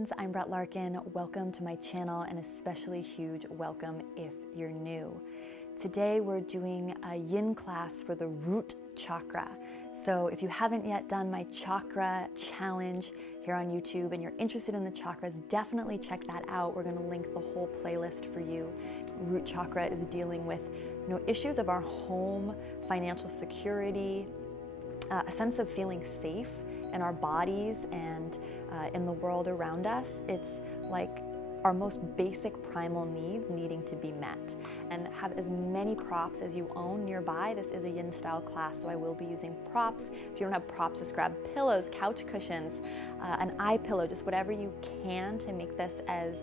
friends, I'm Brett Larkin. Welcome to my channel, and especially huge welcome if you're new. Today we're doing a Yin class for the Root Chakra. So if you haven't yet done my chakra challenge here on YouTube and you're interested in the chakras, definitely check that out. We're going to link the whole playlist for you. Root Chakra is dealing with issues of our home, financial security, a sense of feeling safe in our bodies and in the world around us. It's like our most basic primal needs needing to be met. And have as many props as you own nearby. This is a Yin style class, so I will be using props. If you don't have props, just grab pillows, couch cushions, an eye pillow, just whatever you can to make this as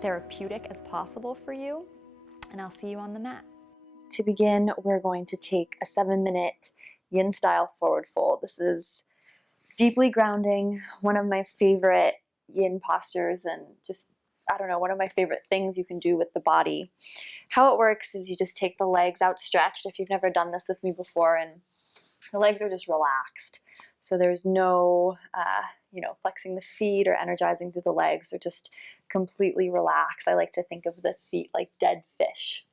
therapeutic as possible for you. And I'll see you on the mat. To begin, we're going to take a 7-minute Yin style forward fold. This is deeply grounding, one of my favorite Yin postures, and just, I don't know, one of my favorite things you can do with the body. How it works is you just take the legs outstretched, if you've never done this with me before, and the legs are just relaxed. So there's no, flexing the feet or energizing through the legs. They're just completely relaxed. I like to think of the feet like dead fish,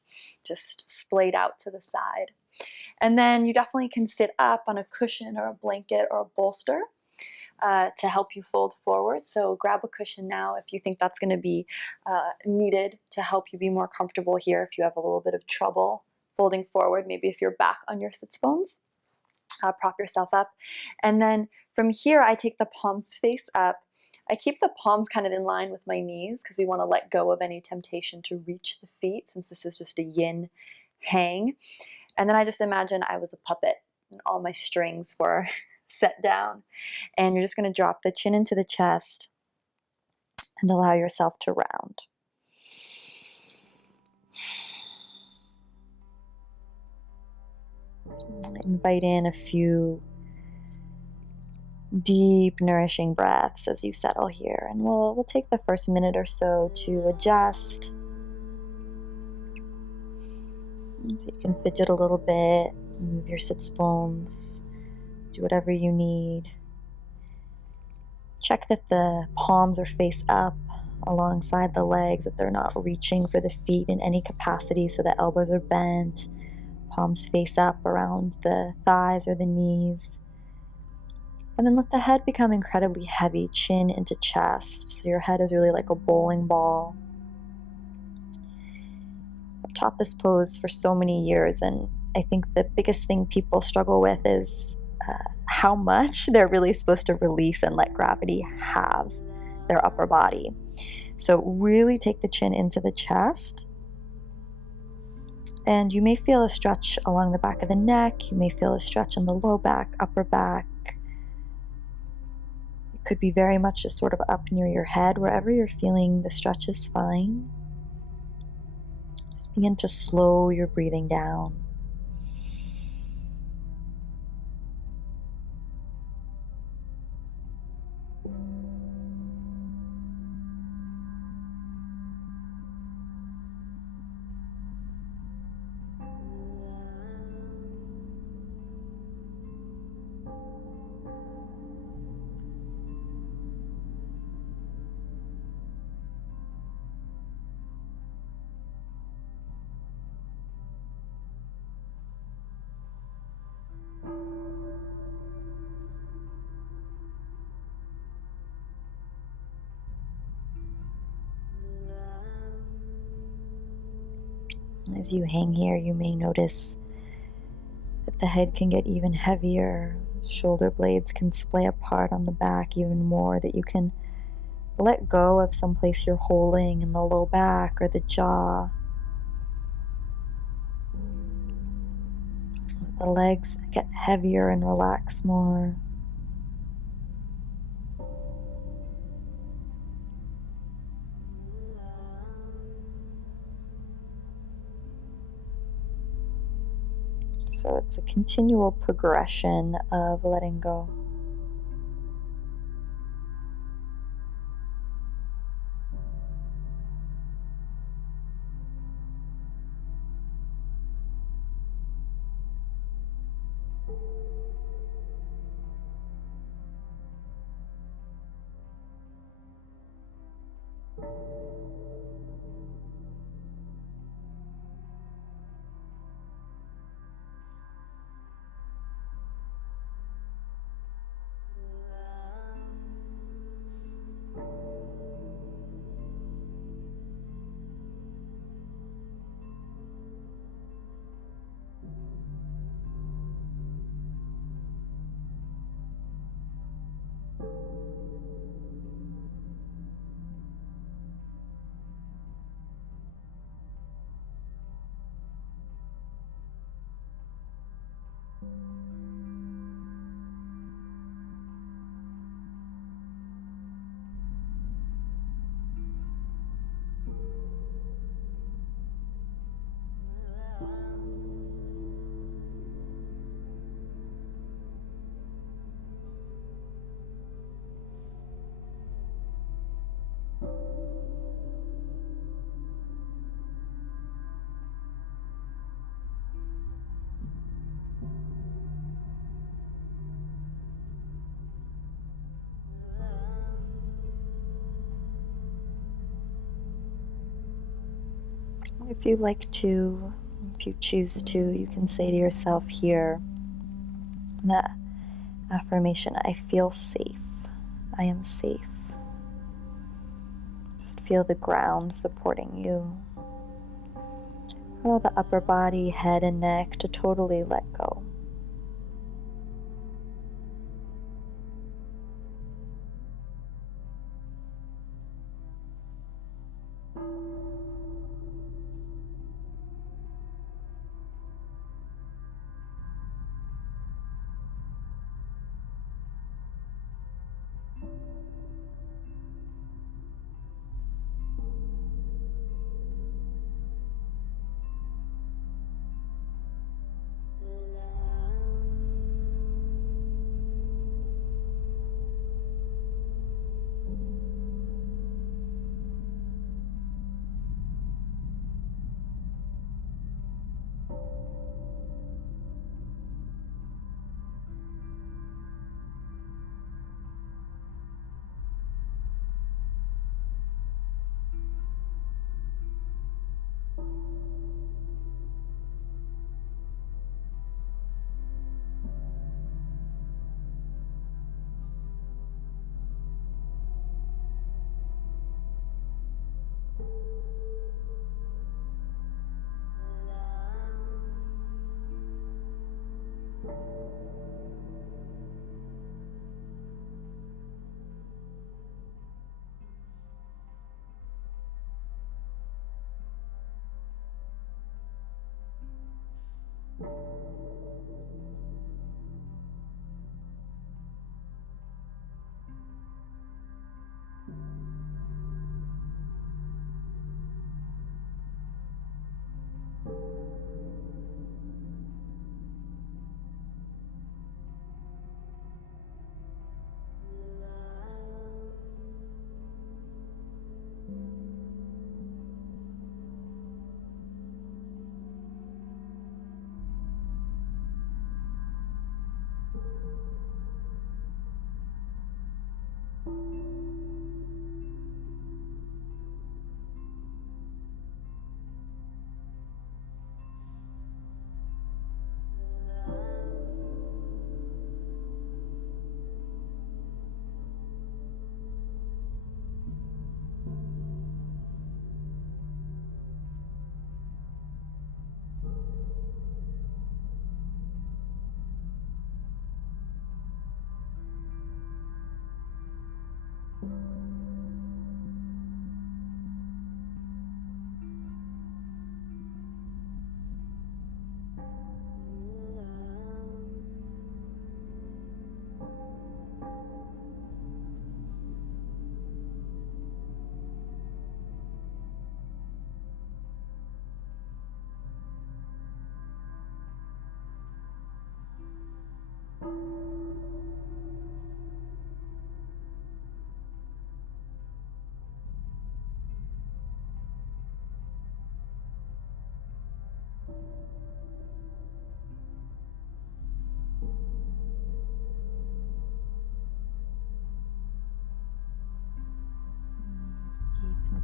just splayed out to the side. And then you definitely can sit up on a cushion or a blanket or a bolster to help you fold forward. So grab a cushion now if you think that's going to be needed to help you be more comfortable here. If you have a little bit of trouble folding forward, maybe if you're back on your sits bones, prop yourself up. And then from here, I take the palms face up. I keep the palms kind of in line with my knees because we want to let go of any temptation to reach the feet, since this is just a Yin hang. And then I just imagine I was a puppet and all my strings were set down. And you're just going to drop the chin into the chest and allow yourself to round. Invite in a few deep, nourishing breaths as you settle here. And we'll take the first minute or so to adjust. So you can fidget a little bit, move your sits bones, do whatever you need. Check that the palms are face up alongside the legs, that they're not reaching for the feet in any capacity, so the elbows are bent, palms face up around the thighs or the knees. And then let the head become incredibly heavy, chin into chest, so your head is really like a bowling ball. I've taught this pose for so many years, and I think the biggest thing people struggle with is how much they're really supposed to release and let gravity have their upper body. So really take the chin into the chest. And you may feel a stretch along the back of the neck. You may feel a stretch in the low back, upper back. It could be very much just sort of up near your head. Wherever you're feeling the stretch is fine. Just begin to slow your breathing down. As you hang here, you may notice that the head can get even heavier. Shoulder blades can splay apart on the back even more, that you can let go of some place you're holding in the low back or the jaw. Let the legs get heavier and relax more. So it's a continual progression of letting go. If you choose to, you can say to yourself here, that affirmation, I feel safe. I am safe. Just feel the ground supporting you. Allow the upper body, head and neck to totally let go.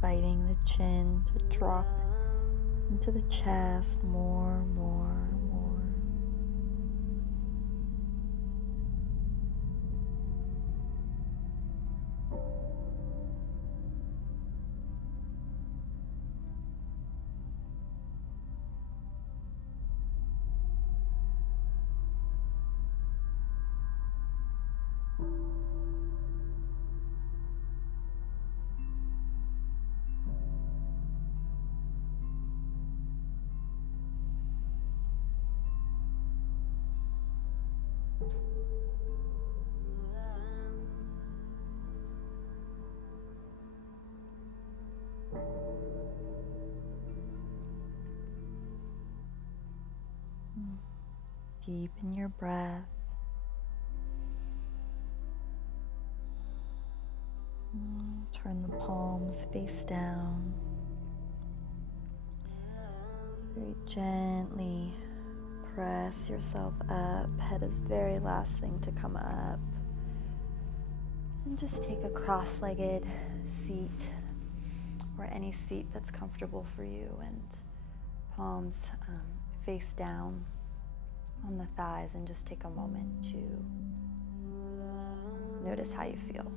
inviting the chin to drop into the chest more. Deepen your breath. Turn the palms face down. Very gently press yourself up. Head is very last thing to come up. And just take a cross-legged seat or any seat that's comfortable for you, and palms face down on the thighs, and just take a moment to notice how you feel.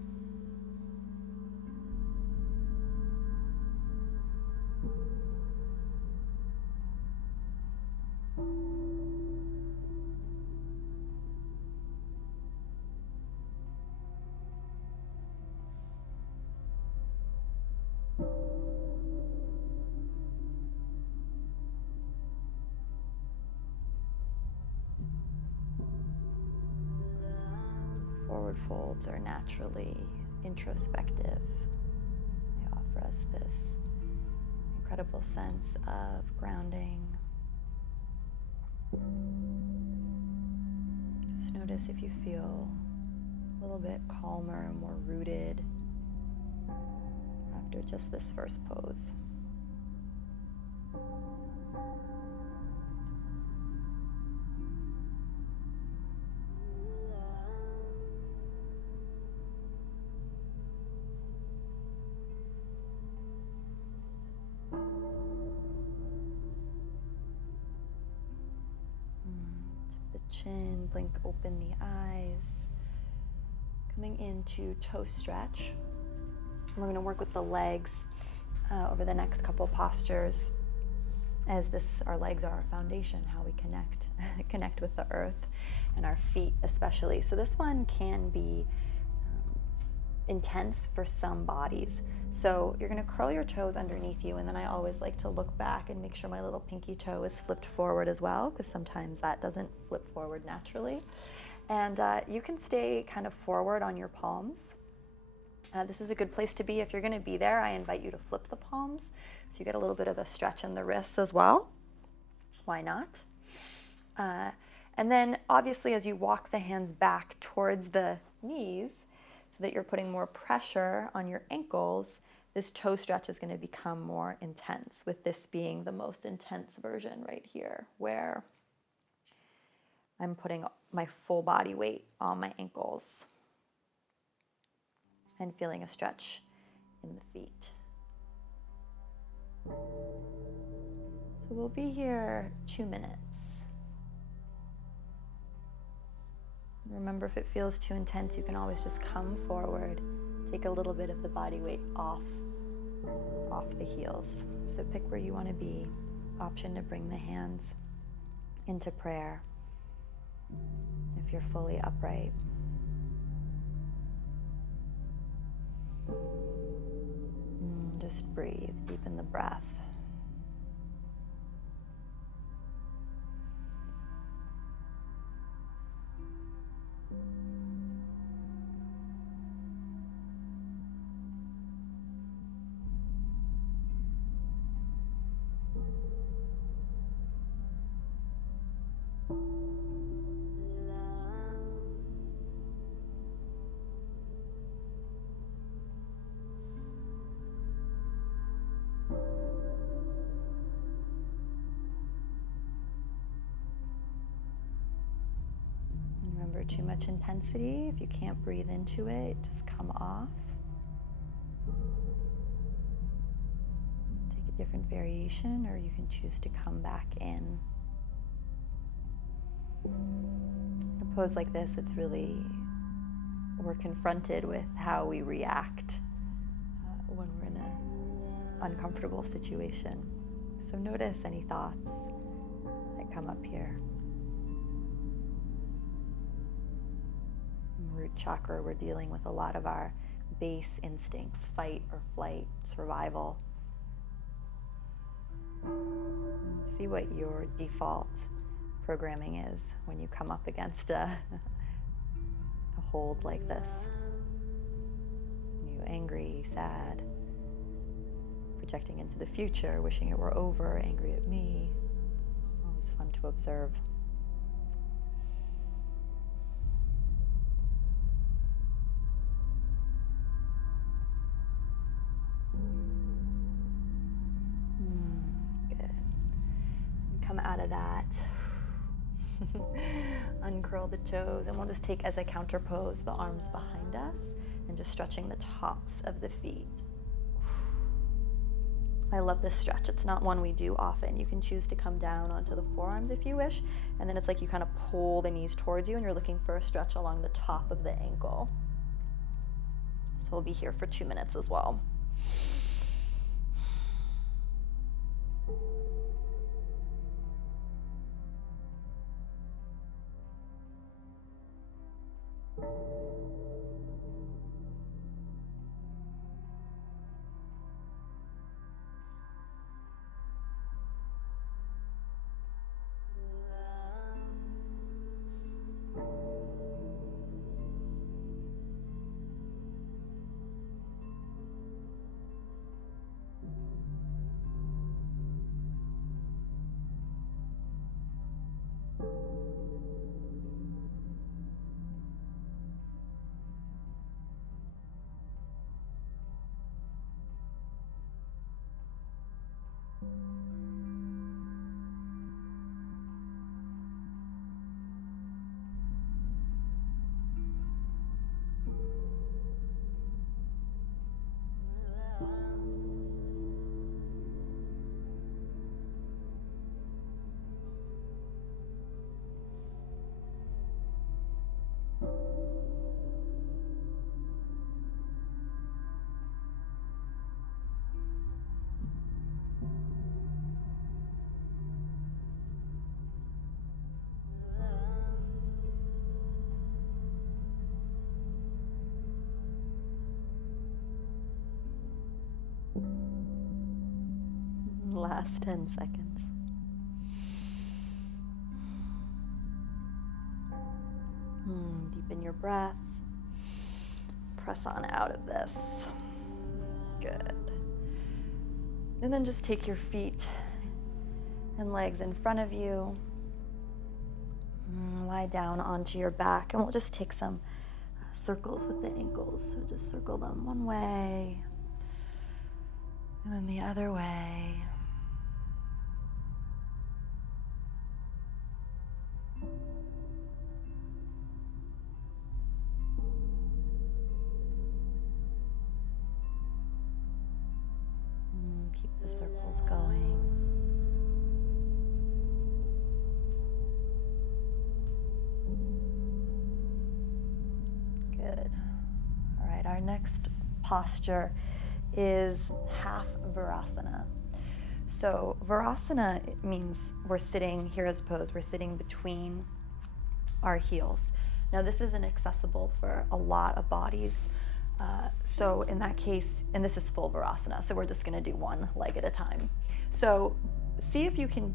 Forward folds are naturally introspective. They offer us this incredible sense of grounding. Just notice if you feel a little bit calmer, more rooted after just this first pose. Tip the chin, blink open the eyes. Coming into toe stretch. We're going to work with the legs over the next couple postures, as our legs are our foundation, how we connect with the earth, and our feet especially. So this one can be intense for some bodies. So you're going to curl your toes underneath you, and then I always like to look back and make sure my little pinky toe is flipped forward as well, because sometimes that doesn't flip forward naturally. And you can stay kind of forward on your palms. This is a good place to be. If you're going to be there, I invite you to flip the palms so you get a little bit of a stretch in the wrists as well. Why not? And then obviously as you walk the hands back towards the knees so that you're putting more pressure on your ankles, this toe stretch is going to become more intense, with this being the most intense version right here, where I'm putting my full body weight on my ankles and feeling a stretch in the feet. So we'll be here 2 minutes. Remember, if it feels too intense, you can always just come forward, take a little bit of the body weight off the heels. So pick where you want to be. Option to bring the hands into prayer if you're fully upright. Just breathe, deepen the breath. Remember, too much intensity, if you can't breathe into it, just come off. different variation, or you can choose to come back in. In a pose like this, it's really, we're confronted with how we react when we're in an uncomfortable situation. So notice any thoughts that come up here. Root chakra, we're dealing with a lot of our base instincts, fight or flight, survival. See what your default programming is when you come up against a hold like this. You angry, sad, projecting into the future, wishing it were over, angry at me. Always fun to observe. Good. Come out of that. Uncurl the toes, and we'll just take as a counter pose the arms behind us and just stretching the tops of the feet. I love this stretch. It's not one we do often. You can choose to come down onto the forearms if you wish, and then it's like you kind of pull the knees towards you and you're looking for a stretch along the top of the ankle. So we'll be here for 2 minutes as well. Last 10 seconds. Deepen your breath. Press on out of this. Good. And then just take your feet and legs in front of you. Lie down onto your back, and we'll just take some circles with the ankles. So just circle them one way, and then the other way. Keep the circles going. Good. All right, our next posture is half Virasana. So Virasana means we're sitting, here's pose, we're sitting between our heels. Now this isn't accessible for a lot of bodies. So in that case, and this is full Virasana, so we're just gonna do one leg at a time. So see if you can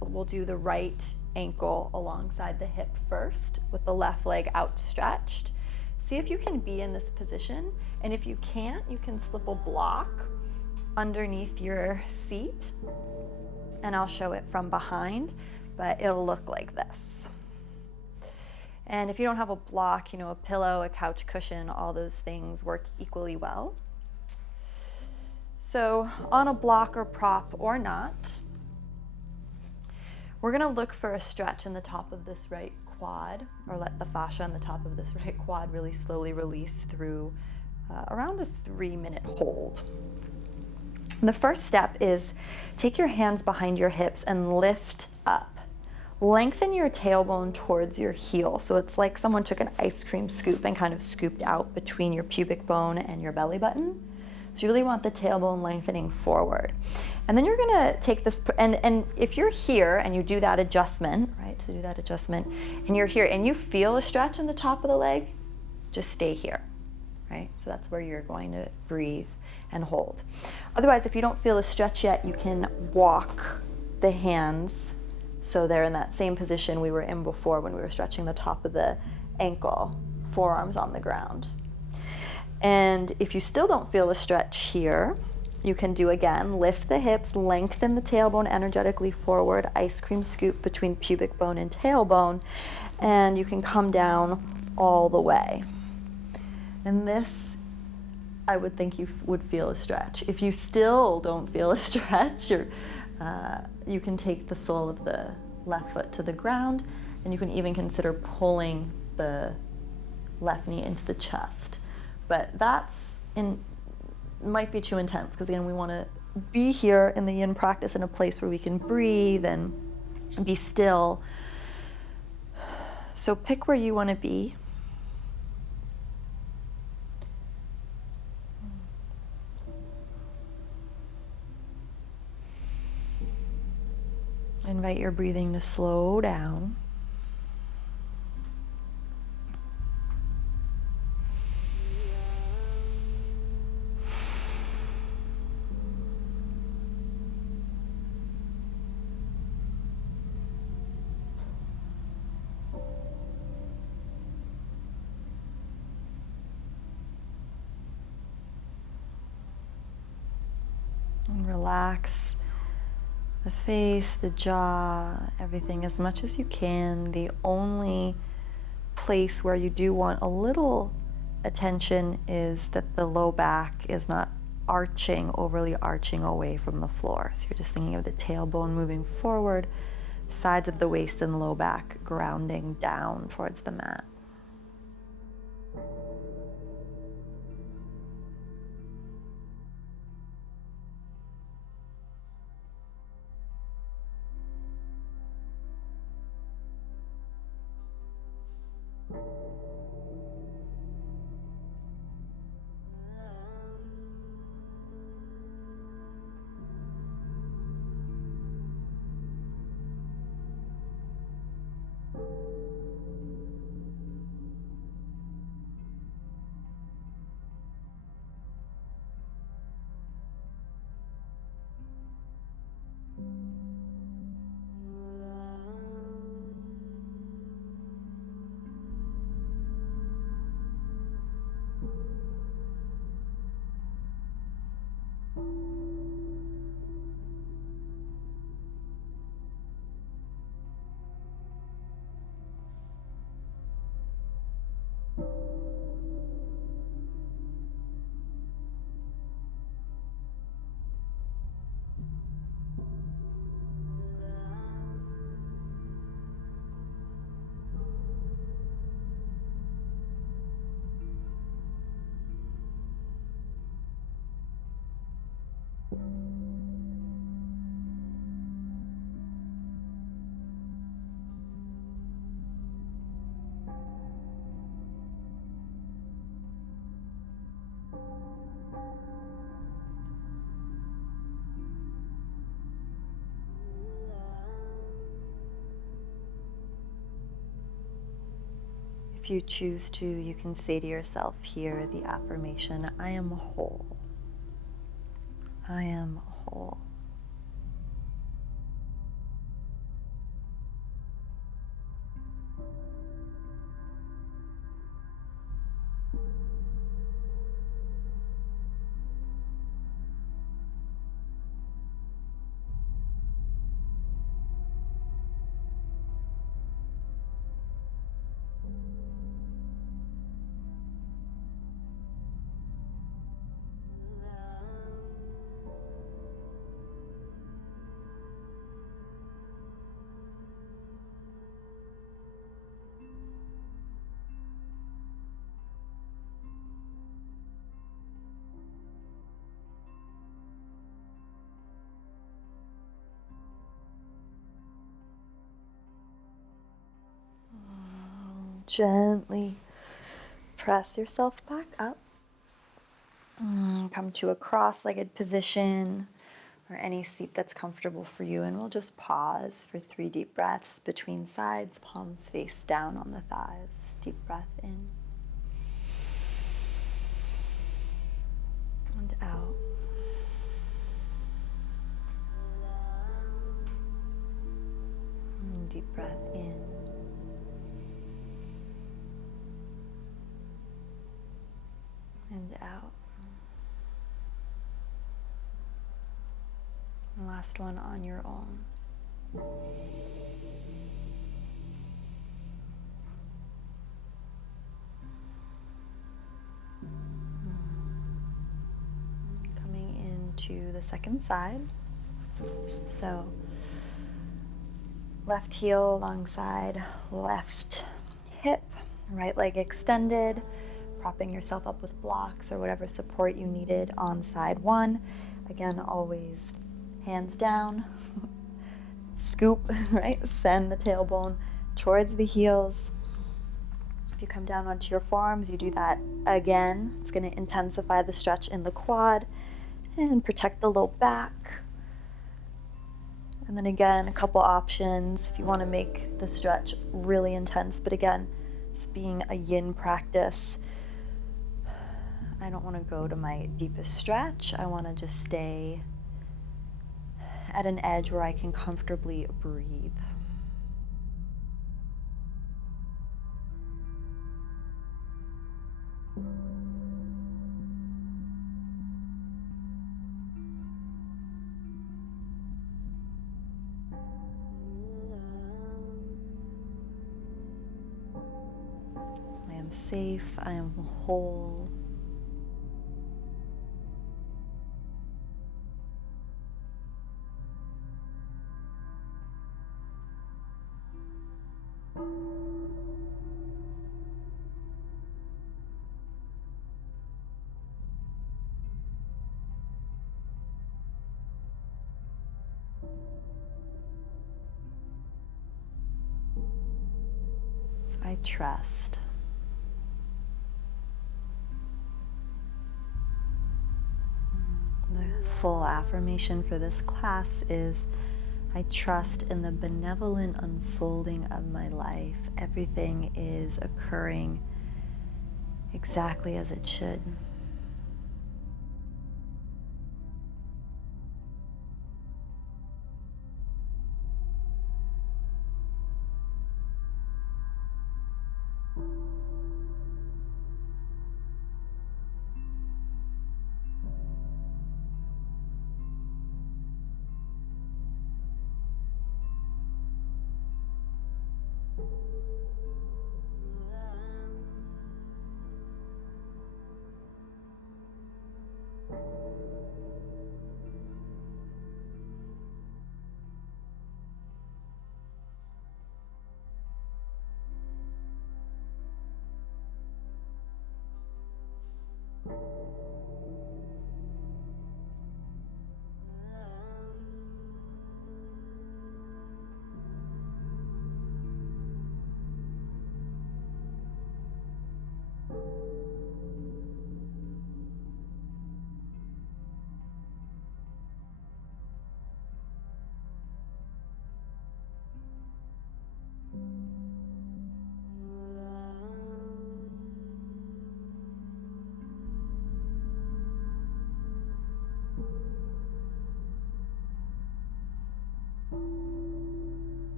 we'll do the right ankle alongside the hip first with the left leg outstretched. See if you can be in this position, and if you can't, you can slip a block underneath your seat, and I'll show it from behind, but it'll look like this. And if you don't have a block, a pillow, a couch cushion, all those things work equally well. So on a block or prop or not, we're gonna look for a stretch in the top of this right quad, or let the fascia on the top of this right quad really slowly release through around a 3-minute hold. And the first step is take your hands behind your hips and lift up. Lengthen your tailbone towards your heel. So it's like someone took an ice cream scoop and kind of scooped out between your pubic bone and your belly button. So you really want the tailbone lengthening forward. And then you're gonna take this, and if you're here and you do that adjustment, right, to do that adjustment, and you're here and you feel a stretch in the top of the leg, just stay here, right? So that's where you're going to breathe and hold. Otherwise, if you don't feel a stretch yet, you can walk the hands so they're in that same position we were in before when we were stretching the top of the ankle, forearms on the ground. And if you still don't feel a stretch here, you can do again, lift the hips, lengthen the tailbone energetically forward, ice cream scoop between pubic bone and tailbone, and you can come down all the way. And this, I would think you would feel a stretch. If you still don't feel a stretch, you can take the sole of the left foot to the ground, and you can even consider pulling the left knee into the chest. But might be too intense, because again, we want to be here in the yin practice in a place where we can breathe and be still. So pick where you want to be. Invite your breathing to slow down. And relax the face, the jaw, everything as much as you can. The only place where you do want a little attention is that the low back is not overly arching away from the floor. So you're just thinking of the tailbone moving forward, sides of the waist and low back grounding down towards the mat. If you choose to, you can say to yourself here the affirmation, I am whole. I am whole. Gently press yourself back up. Come to a cross-legged position or any seat that's comfortable for you, and we'll just pause for 3 deep breaths between sides, palms face down on the thighs. Deep breath in and out. And deep breath in and out. And last one on your own. Coming into the second side. So left heel alongside left hip, right leg extended, propping yourself up with blocks or whatever support you needed on side 1. Again, always hands down, scoop, right? Send the tailbone towards the heels. If you come down onto your forearms, you do that again. It's going to intensify the stretch in the quad and protect the low back. And then again, a couple options if you want to make the stretch really intense. But again, it's being a yin practice. I don't want to go to my deepest stretch. I want to just stay at an edge where I can comfortably breathe. I am safe. I am whole. I trust. The full affirmation for this class is, I trust in the benevolent unfolding of my life. Everything is occurring exactly as it should.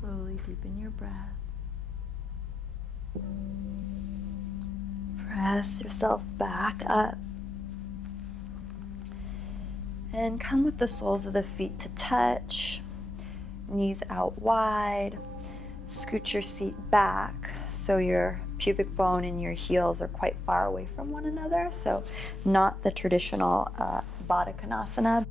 Slowly deepen your breath. Press yourself back up. And come with the soles of the feet to touch. Knees out wide. Scoot your seat back so your pubic bone and your heels are quite far away from one another. So not the traditional Baddha Konasana.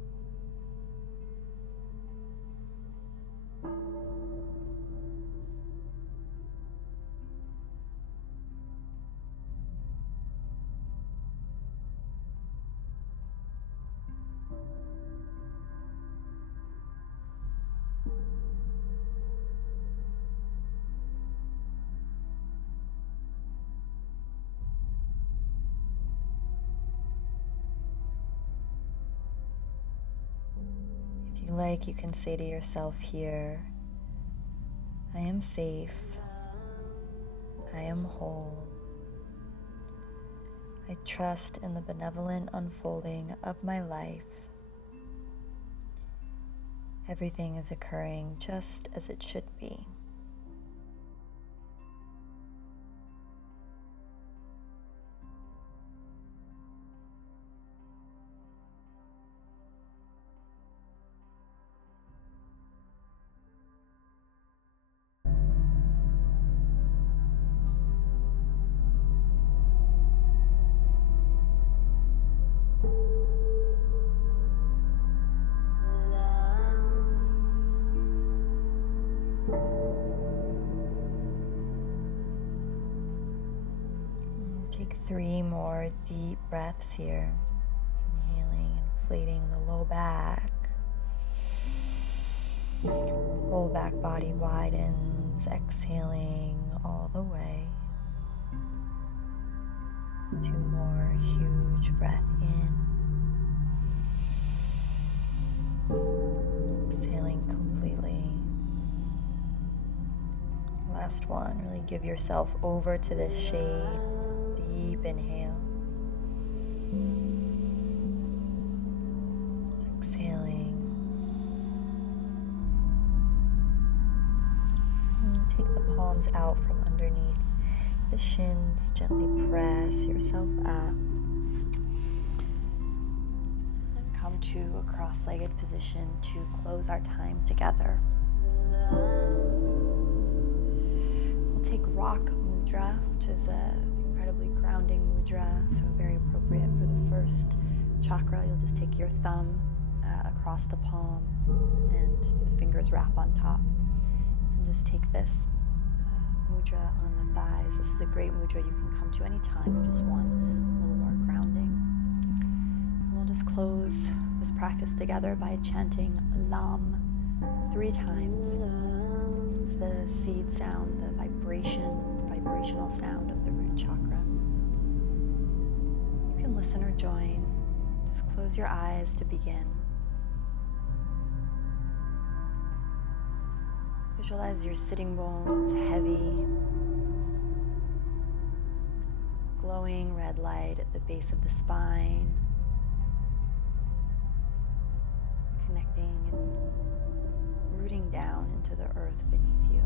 If you like, you can say to yourself here, I am safe, I am whole, I trust in the benevolent unfolding of my life. Everything is occurring just as it should be. Take 3 more deep breaths here. Inhaling, inflating the low back. Whole back body widens, exhaling all the way. 2 more huge breath in. Exhaling completely. Last one, really give yourself over to this shade. Deep inhale. Exhaling. And take the palms out from underneath the shins. Gently press yourself up. And come to a cross-legged position to close our time together. We'll take Rock Mudra, which is a incredibly grounding mudra, so very appropriate for the first chakra. You'll just take your thumb across the palm and the fingers wrap on top. And just take this mudra on the thighs. This is a great mudra you can come to anytime. You just want a little more grounding. And we'll just close this practice together by chanting Lam 3 times. It's the seed sound, the vibrational sound of the root chakra. You can listen or join. Just close your eyes to begin. Visualize your sitting bones heavy, glowing red light at the base of the spine, connecting and rooting down into the earth beneath you,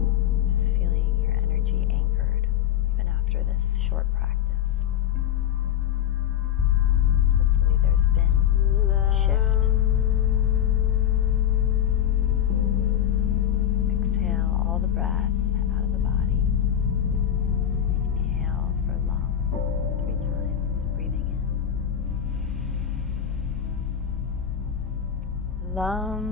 just feeling your energy anchored even after this short practice. Hopefully there's been a shift. Exhale all the breath out of the body. Inhale for long 3 times, breathing in. Lam.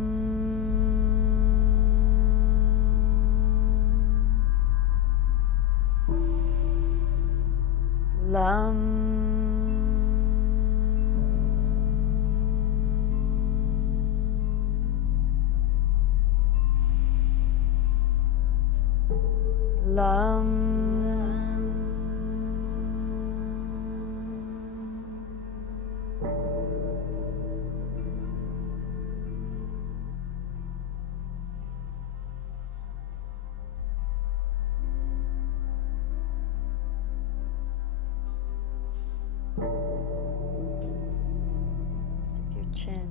Dip your chin.